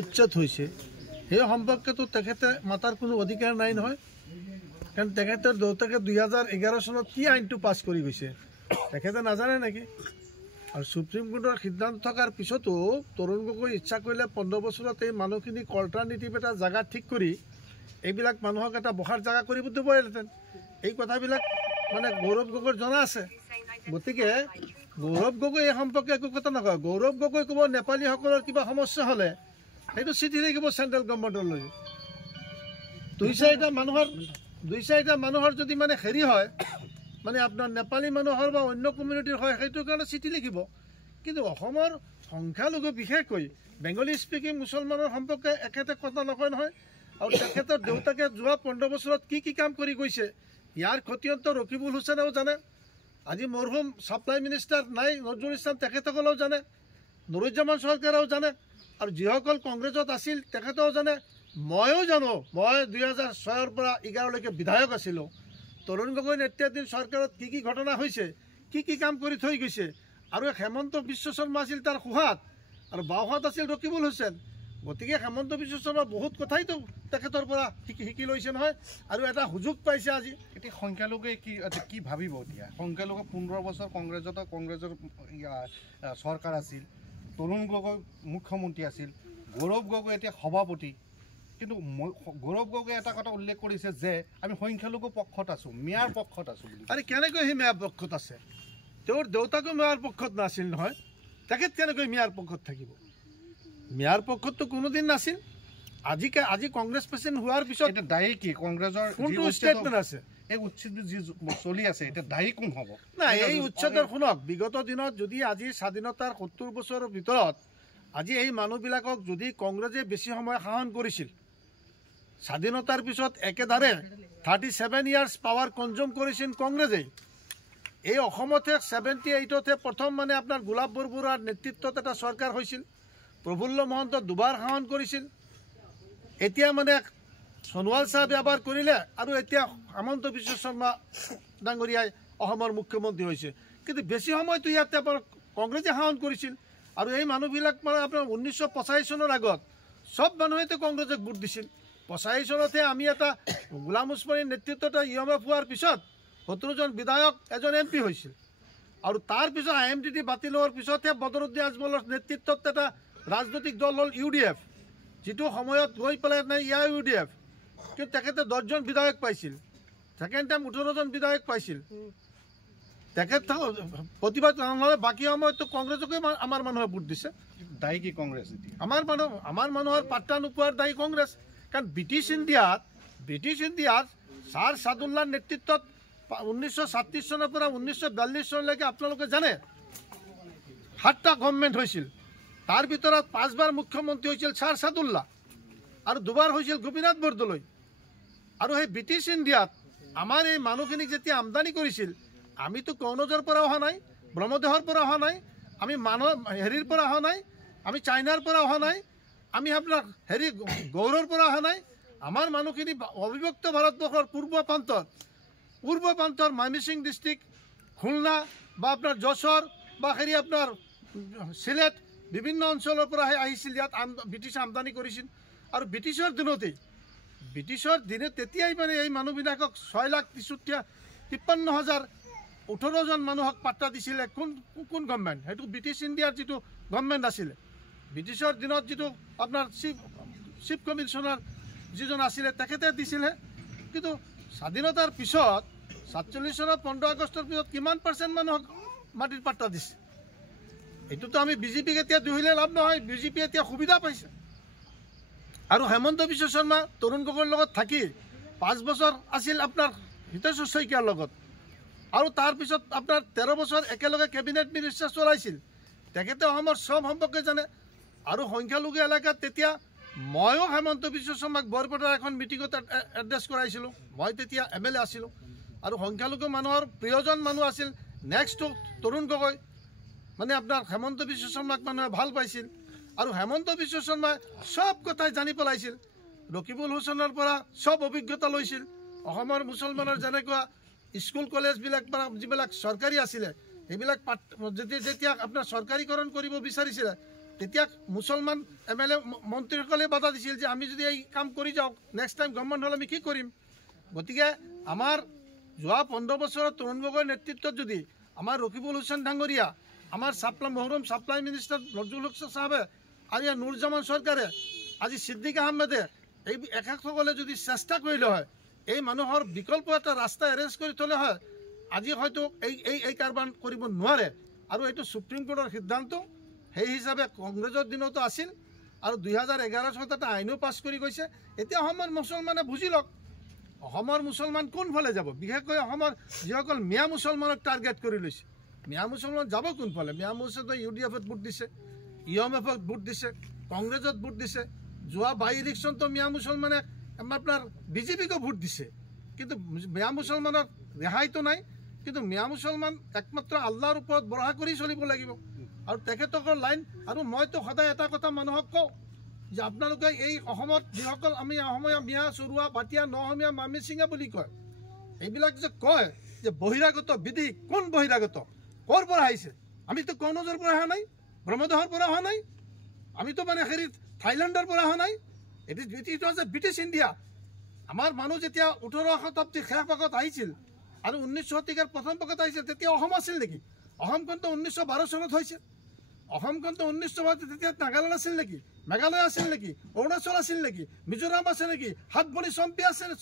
উচ্ছেদ হৈছে সেই সম্পৰ্কেতো তেখেতে মাতাৰ কোনো অধিকাৰ নাই নহয়, কাৰণ তেখেতৰ দেউতাকে 2011 চনত কি আইনটো পাছ কৰি গৈছে তেখেতে নাজানে নেকি? আৰু সুপ্ৰিম কোৰ্টৰ সিদ্ধান্ত থকাৰ পিছতো তৰুণ গগৈ ইচ্ছা কৰিলে 15 বছৰত এই মানুহখিনিক অল্টাৰনেটিভ এটা জাগা ঠিক কৰি এইবিলাক মানুহক এটা বহাৰ জাগা কৰিব দিব পাৰিলেহেঁতেন। এই কথাবিলাক মানে গৌৰৱ গগৈৰ জনা আছে। গতিকে গৌৰৱ গগৈ এই সম্পৰ্কে একো কথা নকয়। গৌৰৱ গগৈ ক'ব নেপালীসকলৰ কিবা সমস্যা হ'লে সেইটো চিঠি লিখিব চেণ্ট্ৰেল গভৰ্ণমেণ্টলৈ। দুই চাৰিটা মানুহৰ যদি মানে হেৰি হয়, মানে আপোনাৰ নেপালী মানুহৰ বা অন্য কমিউনিটিৰ হয়, সেইটোৰ কাৰণে চিঠি লিখিব। কিন্তু অসমৰ সংখ্যালঘু বিশেষকৈ বেংগলী স্পিকিং মুছলমানৰ সম্পৰ্কে এখেতে কথা নকয় নহয়। আৰু তেখেতৰ দেউতাকে যোৱা 15 বছৰত কি কাম কৰি গৈছে ইয়াৰ ক্ষতিয়ন্ত ৰকিবুল হুছেইনেও জানে। আজি মৰহুম ছাপ্লাই মিনিষ্টাৰ নাই নজৰুল ইছলাম তেখেতসকলেও জানে, নুৰুজ্জামান চৰকাৰেও জানে, আৰু যিসকল কংগ্ৰেছত আছিল তেখেতেও জানে, ময়ো জানো। মই 2006ৰ পৰা 11লৈকে বিধায়ক আছিলোঁ। তৰুণ গগৈ নেতৃত্বাধীন চৰকাৰত কি ঘটনা হৈছে, কি কাম কৰি থৈ গৈছে। আৰু হেমন্ত বিশ্ব শৰ্মা আছিল তাৰ সোঁহাত, আৰু বাওঁহাত আছিল ৰকিবুল হুছেইন। গতিকে হেমন্ত বিশ্ব শৰ্মা বহুত কথাইতো তেখেতৰ পৰা শিকি লৈছে নহয়, আৰু এটা সুযোগ পাইছে আজি। এতিয়া সংখ্যালঘুৱে কি ভাবিব? এতিয়া সংখ্যালঘু 15 বছৰ কংগ্ৰেছৰ চৰকাৰ আছিল, তৰুণ গগৈ মুখ্যমন্ত্ৰী আছিল, গৌৰৱ গগৈ এতিয়া সভাপতি। কিন্তু গৌৰৱ গগৈ এটা কথা উল্লেখ কৰিছে যে আমি সংখ্যালঘু পক্ষত আছোঁ, মেয়াৰ পক্ষত আছোঁ বুলি। আৰে কেনেকৈ সি মেয়াৰ পক্ষত আছে? তেওঁৰ দেউতাকো মেয়াৰ পক্ষত নাছিল নহয়, তেখেত কেনেকৈ মেয়াৰ পক্ষত থাকিব? মেয়াৰ পক্ষততো কোনোদিন নাছিল। আজি কংগ্ৰেছ প্ৰেচিডেণ্ট হোৱাৰ পিছত এতিয়া দায়ী কি? কংগ্ৰেছৰ কোনটো ষ্টেটমেণ্ট আছে? এই উচ্ছেদ যি চলি আছে এতিয়া দায়ী কোন হ'ব? নাই, এই উচ্ছেদৰ শুনক, বিগত দিনত যদি আজি স্বাধীনতাৰ 70 বছৰৰ ভিতৰত আজি এই মানুহবিলাকক যদি কংগ্ৰেছে বেছি সময় শাসন কৰিছিল, স্বাধীনতাৰ পিছত একেধাৰে 37 ইয়াৰ্ছ পাৱাৰ কনজিউম কৰিছিল কংগ্ৰেছে। এই অসমতে 78তে প্ৰথম মানে আপোনাৰ গোলাপ বৰবৰুৱাৰ নেতৃত্বত এটা চৰকাৰ হৈছিল, প্ৰফুল্ল মহন্ত দুবাৰ শাসন কৰিছিল। এতিয়া মানে সোণোৱাল চাহাবে এবাৰ কৰিলে, আৰু এতিয়া হেমন্ত বিশ্ব শৰ্মা ডাঙৰীয়াই অসমৰ মুখ্যমন্ত্ৰী হৈছে। কিন্তু বেছি সময়তো ইয়াতে কংগ্ৰেছে শাসন কৰিছিল। আৰু এই মানুহবিলাক মানে আপোনাৰ 1985 চনৰ আগত চব মানুহেতো কংগ্ৰেছক ভোট দিছিল। 85 চনতে আমি এটা গোলাম ওছমানীৰ নেতৃত্বত IMF হোৱাৰ পিছত 17জন বিধায়ক, এজন MP হৈছিল। আৰু তাৰপিছত IMDT বাতিল হোৱাৰ পিছতহে বদৰুদ্দিন আজমলৰ নেতৃত্বত এটা ৰাজনৈতিক দল হ'ল UDF, যিটো সময়ত গৈ পেলাই নাই UDF। কিন্তু তেখেতে 10জন বিধায়ক পাইছিল, ছেকেণ্ড টাইম 18জন বিধায়ক পাইছিল। তেখেত প্ৰতিবাদ নহ'লে বাকী সময়ততো কংগ্ৰেছকে আমাৰ মানুহে ভোট দিছে। দায়ী কি কংগ্ৰেছ? এতিয়া আমাৰ মানুহৰ পাত্তা নোপোৱাৰ দায়ী কংগ্ৰেছ। কাৰণ ব্ৰিটিছ ইণ্ডিয়াত ছাৰ ছাদুল্লাৰ নেতৃত্বত 1937 চনৰ পৰা 1942 চনলৈকে আপোনালোকে জানে 7টা গভৰ্ণমেণ্ট হৈছিল। তাৰ ভিতৰত 5বাৰ মুখ্যমন্ত্ৰী হৈছিল ছাৰ ছাদুল্লা, আৰু 2বাৰ হৈছিল গোপীনাথ বৰদলৈ। আৰু সেই ব্ৰিটিছ ইণ্ডিয়াত আমাৰ এই মানুহখিনিক যেতিয়া আমদানি কৰিছিল, আমিতো কনৌজৰ পৰা অহা নাই, ব্ৰহ্মদেশৰ পৰা অহা নাই, আমি হেৰিৰ পৰা অহা নাই, আমি চাইনাৰ পৰা অহা নাই, আমি আপোনাৰ গৌৰৰ পৰা অহা নাই। আমাৰ মানুহখিনি অবিভক্ত ভাৰতবৰ্ষৰ পূৰ্ব প্ৰান্তৰ মাইমিচিং ডিষ্ট্ৰিক্ট, খুলনা বা আপোনাৰ যশোৰ বা আপোনাৰ চিলেট বিভিন্ন অঞ্চলৰ পৰা আহিছিল। ইয়াত ব্ৰিটিছে আমদানি কৰিছিল। আৰু ব্ৰিটিছৰ দিনে তেতিয়াই মানে এই মানুহবিলাকক 6,53,18,018জন মানুহক পাত্তা দিছিলে। কোন গভৰ্ণমেণ্ট? সেইটো ব্ৰিটিছ ইণ্ডিয়াৰ যিটো গভৰ্ণমেণ্ট আছিলে। ব্ৰিটিছৰ দিনত যিটো আপোনাৰ চিফ কমিছনাৰ যিজন আছিলে তেখেতে দিছিলে। কিন্তু স্বাধীনতাৰ পিছত 47 চনৰ 15 আগষ্টৰ পিছত কিমান % মানুহক মাটিৰ পাত্তা দিছে? এইটোতো আমি বিজেপিক এতিয়া দুহিলে লাভ নহয়। বিজেপি এতিয়া সুবিধা পাইছে। আৰু হেমন্ত বিশ্ব শৰ্মা তৰুণ গগৈৰ লগত থাকি 5 বছৰ আছিল আপোনাৰ হিতেশ্বৰ শইকীয়াৰ লগত, আৰু তাৰপিছত আপোনাৰ 13 বছৰ একেলগে কেবিনেট মিনিষ্টাৰ চলাইছিল। তেখেতে অসমৰ চব সম্পৰ্কে জানে। আৰু সংখ্যালঘু এলেকাত তেতিয়া ময়ো হেমন্ত বিশ্ব শৰ্মাক বৰপেটাৰ এখন মিটিঙত এড্ৰেছ কৰাইছিলোঁ। মই তেতিয়া MLA আছিলোঁ। আৰু সংখ্যালঘু মানুহৰ প্ৰিয়জন মানুহ আছিল নেক্সট টু তৰুণ গগৈ। মানে আপোনাৰ হেমন্ত বিশ্ব শৰ্মাক মানুহে ভাল পাইছিল। আৰু হেমন্ত বিশ্ব শৰ্মাই সব কথাই জানি পেলাইছিল। ৰকিবুল হুছেইনৰ পৰা সব অভিজ্ঞতা লৈছিল। অসমৰ মুছলমানৰ যেনেকুৱা স্কুল কলেজবিলাক যিবিলাক চৰকাৰী আছিলে, সেইবিলাক যেতিয়া আপোনাৰ চৰকাৰীকৰণ কৰিব বিচাৰিছিলে, তেতিয়া মুছলমান MLA মন্ত্ৰীসকলে বাধা দিছিল যে আমি যদি এই কাম কৰি যাওঁ নেক্সট টাইম গভৰ্ণমেণ্ট হ'লে আমি কি কৰিম। গতিকে আমাৰ যোৱা 15 বছৰত তৰুণ গগৈৰ নেতৃত্বত যদি আমাৰ ৰকিবুল হুছেইন ডাঙৰীয়া, আমাৰ মহৰুম ছাপ্লাই মিনিষ্টাৰ নজৰুল হক চাহাবে, আৰু নুৰজামান চৰকাৰে, আজি ছিদ্দিক আহমেদে, এই এখেতসকলে যদি চেষ্টা কৰিলে হয়, এই মানুহৰ বিকল্প এটা ৰাস্তা এৰেঞ্জ কৰি থ'লে হয়, আজি হয়তো এই কাৰবাৰ কৰিব নোৱাৰে। আৰু এইটো সুপ্ৰিম কোৰ্টৰ সিদ্ধান্ত, সেই হিচাপে কংগ্ৰেছৰ দিনতো আছিল, আৰু 2011 চনত এটা আইনো পাছ কৰি গৈছে। এতিয়া অসমৰ মুছলমানে বুজি লওক, অসমৰ মুছলমান কোনফালে যাব। বিশেষকৈ অসমৰ যিসকল মিয়া মুছলমানক টাৰ্গেট কৰি লৈছে, মিয়া মুছলমান যাব কোনফালে। মিয়া মুছলমান UDFত ভোট দিছে, EMFত ভোট দিছে, কংগ্ৰেছত ভোট দিছে। যোৱা বাই ইলেকশ্যনতো মিয়া মুছলমানে আপোনাৰ BJPকো ভোট দিছে। কিন্তু মিয়া মুছলমানৰ ৰেহাইটো নাই। কিন্তু মিয়া মুছলমান একমাত্ৰ আল্লাহৰ ওপৰত ভৰসা কৰি চলিব লাগিব। আৰু তেখেতকৰ লাইন, আৰু মইতো সদায় এটা কথা মানুহক কওঁ যে আপোনালোকে এই অসমত যিসকল আমি অসমীয়া মিয়া, চৰুৱা, বাটিয়া, নঅসমীয়া, মামিচিঙা বুলি কয়, এইবিলাক যে কয় যে বহিৰাগত বিধি, কোন বহিৰাগত, ক'ৰ পৰা আহিছে? আমিতো কনৌজৰ পৰা অহা নাই, ব্ৰহ্মদেশৰ পৰা অহা নাই, আমিতো মানে হেৰি থাইলেণ্ডৰ পৰা অহা নাই। It was a British India. আমাৰ মানুহ যেতিয়া 18 শতাব্দীৰ শেষ ভাগত আহিছিল আৰু 19 শতিকাৰ প্ৰথম ভাগত আহিছিল, তেতিয়া অসম আছিল নেকি? অসমখনতো 1912 চনত হৈছে। অসমখনতো 1912, তেতিয়া নাগালেণ্ড আছিল নেকি? মেঘালয় আছিল নেকি? অৰুণাচল আছিল নেকি? মিজোৰাম আছিল নেকি? হাতবনি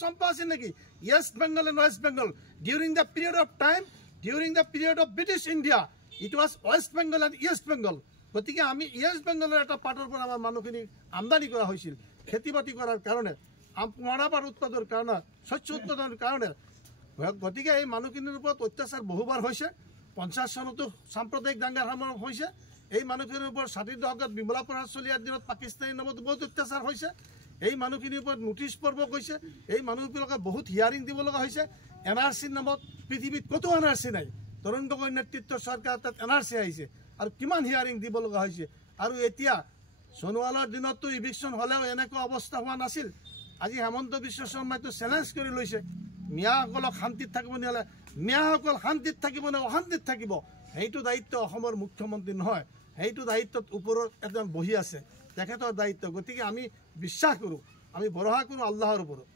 চম্পা আছিল নেকি? West Bengal and West Bengal during the period of time, during the period of British India, it was West Bengal and East Bengal. গতিকে আমি ৱেষ্ট বেংগলৰ এটা পাৰ্টৰ পৰা আমাৰ মানুহখিনি আমদানি কৰা হৈছিল খেতি বাতি কৰাৰ কাৰণে, মৰাপাট উৎপাদনৰ কাৰণে, শস্য উৎপাদনৰ কাৰণে। গতিকে এই মানুহখিনিৰ ওপৰত অত্যাচাৰ বহুবাৰ হৈছে। 50 চনতো সাম্প্ৰদায়িক দাঙ্গাৰ সময় হৈছে। এই মানুহখিনিৰ ওপৰত 60 দশকত বিমলা প্ৰসাদ চলিয়াৰ দিনত পাকিস্তানী নামত বহুত অত্যাচাৰ হৈছে। এই মানুহখিনিৰ ওপৰত নোটিছ পৰ্ব গৈছে। এই মানুহবিলাকে বহুত হিয়াৰিং দিব লগা হৈছে। NRCৰ নামত পৃথিৱীত ক'তো NRC নাই। তৰুণ গগৈৰ নেতৃত্বৰ চৰকাৰ তাত NRC আহিছে, আৰু কিমান হিয়াৰিং দিব লগা হৈছে। আৰু এতিয়া সোণোৱালৰ দিনততো ইভিকশ্যন হ'লেও এনেকুৱা অৱস্থা হোৱা নাছিল। আজি হেমন্ত বিশ্ব শৰ্মাইতো চেলেঞ্জ কৰি লৈছে, মিয়াসকলক শান্তিত থাকিব নিয়ালে, মিয়াসকল শান্তিত থাকিব নে অশান্তিত থাকিব, সেইটো দায়িত্ব অসমৰ মুখ্যমন্ত্ৰী নহয়, সেইটো দায়িত্বত ওপৰত এজন বহি আছে, তেখেতৰ দায়িত্ব। গতিকে আমি বিশ্বাস কৰোঁ, আমি ভৰসা কৰোঁ আল্লাহৰ ওপৰত।